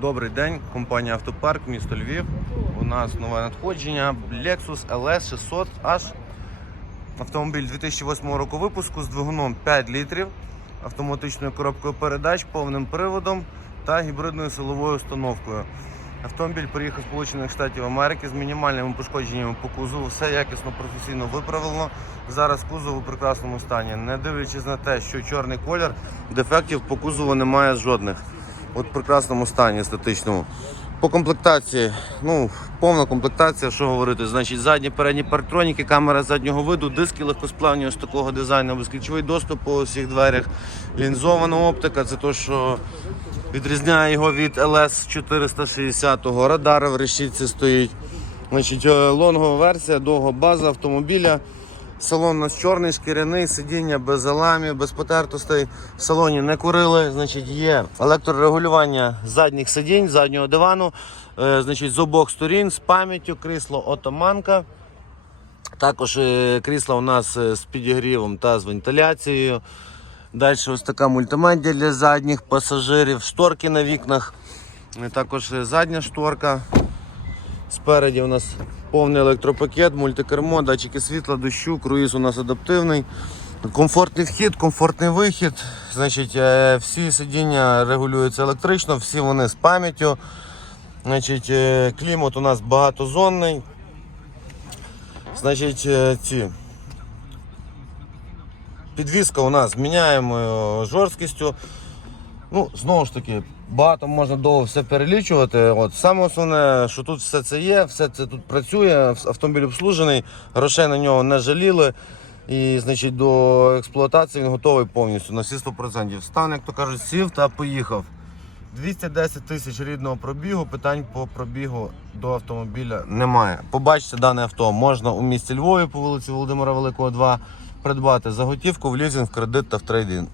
Добрий день, компанія Автопарк, місто Львів. У нас нове надходження Lexus LS 600H. Автомобіль 2008 року випуску з двигуном 5 літрів, автоматичною коробкою передач, повним приводом та гібридною силовою установкою. Автомобіль приїхав з Сполучених Штатів Америки з мінімальними пошкодженнями по кузову. Все якісно, професійно виправлено. Зараз кузов у прекрасному стані. Не дивлячись на те, що чорний колір, дефектів по кузову немає жодних. От прекрасному стані естетичному. По комплектації, ну, повна комплектація, що говорити, значить, задні, передні парктроніки, камера заднього виду, диски легкосплавні ось такого дизайну, безключовий доступ по всіх дверях, лінзована оптика, це те, що відрізняє його від LS 460 радар в решітці стоїть. Значить, е, лонгова версія, довга база автомобіля. Салон у нас чорний, шкіряний, сидіння без аламів, без потертостей. В салоні не курили. Значить, є електрорегулювання задніх сидінь, заднього дивану. Е, значить, з обох сторін, з пам'яттю, крісло отоманка. Також е, крісла у нас е, з підігрівом та з вентиляцією. Далі ось така мультимедіа для задніх пасажирів, шторки на вікнах. Також задня шторка. Спереді у нас повний електропакет, мультикермо, датчики світла, дощу, круїз у нас адаптивний. Комфортний вхід, комфортний вихід. Значить, е, всі сидіння регулюються електрично, всі вони з пам'яттю. Значить, е, клімат у нас багатозонний. Значить, е, ці. Підвізка у нас з міняємою жорсткістю. Ну, знову ж таки, багато можна довго все перелічувати. От саме основне, що тут все це є, все це тут працює, автомобіль обслужений, грошей на нього не жаліли. І, значить, до експлуатації він готовий повністю на всі 100%. Стан, як то кажуть, сів та поїхав. 210 тисяч рідного пробігу, питань по пробігу до автомобіля немає. Побачите дане авто можна у місті Львові по вулиці Володимира Великого, 2 придбати за готівку в лізинг, в кредит та в трейдинг.